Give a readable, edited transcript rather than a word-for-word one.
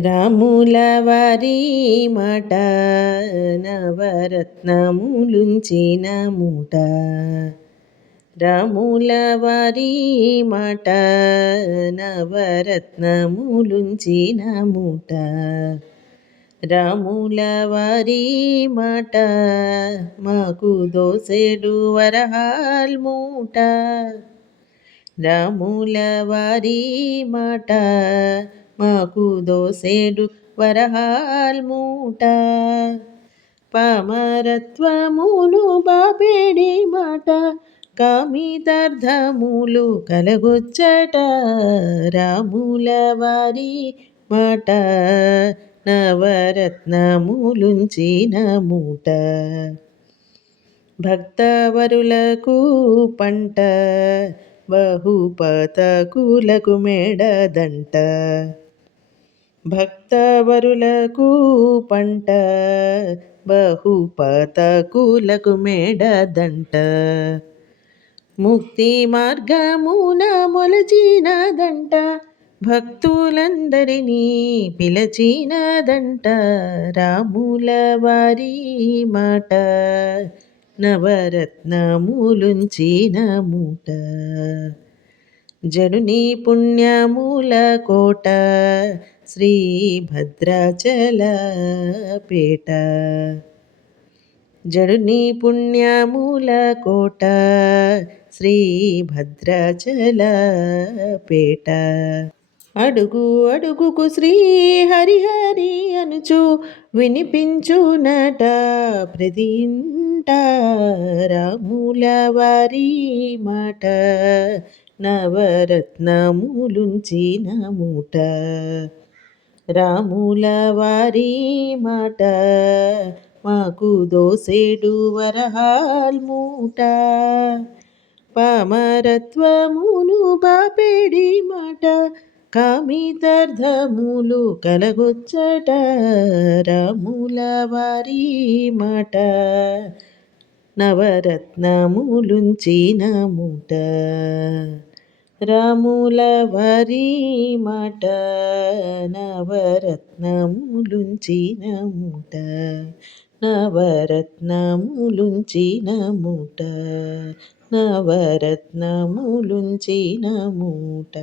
రాముల వారి మాట నవరత్నములుంచిన మూట. రాముల వారి మాట నవరత్నములుంచిన మూట. రాముల వారి మాట మాకు దోసెడు వరహాల్ మూట. రాముల వారి మాట మాకు దోసెడు వరహాల్ మూట. పామరత్వమును బాపేడి మాట కామితార్థములు కలగొచ్చట. రాముల వారి మాట నవరత్నములుంచిన మూట. భక్తవరులకు పంట బహుపతకులకు మేడదంట. భక్తవరులకు పంట బహుపతకులకు మేడదంట. ముక్తి మార్గమున మొలచినదంట. భక్తులందరినీ పిలచినదంట. రాముల వారి మాట నవరత్నములుంచిన మూట. జనుని పుణ్యముల కోట శ్రీ భద్రాచల పేట. జడుని పుణ్యముల కోట శ్రీ భద్రాచల పేట. అడుగు అడుగుకు శ్రీ హరిహరి అనుచు వినిపించునట ప్రతి ఇంట. రాముల వారి మాట నవరత్నములుంచిన మూట. రాముల వారి మాట మాకు దోసెడు వరహాల్ మూట. పామరత్వమును బాపేడి మాట కామితార్థములు కలగొచ్చట. రాముల వారి మాట నవరత్నములుంచిన మూట. రాముల వారి మాట నవరత్నములుంచిన మూట. నవరత్నములుంచిన మూట. నవరత్నములుంచిన మూట.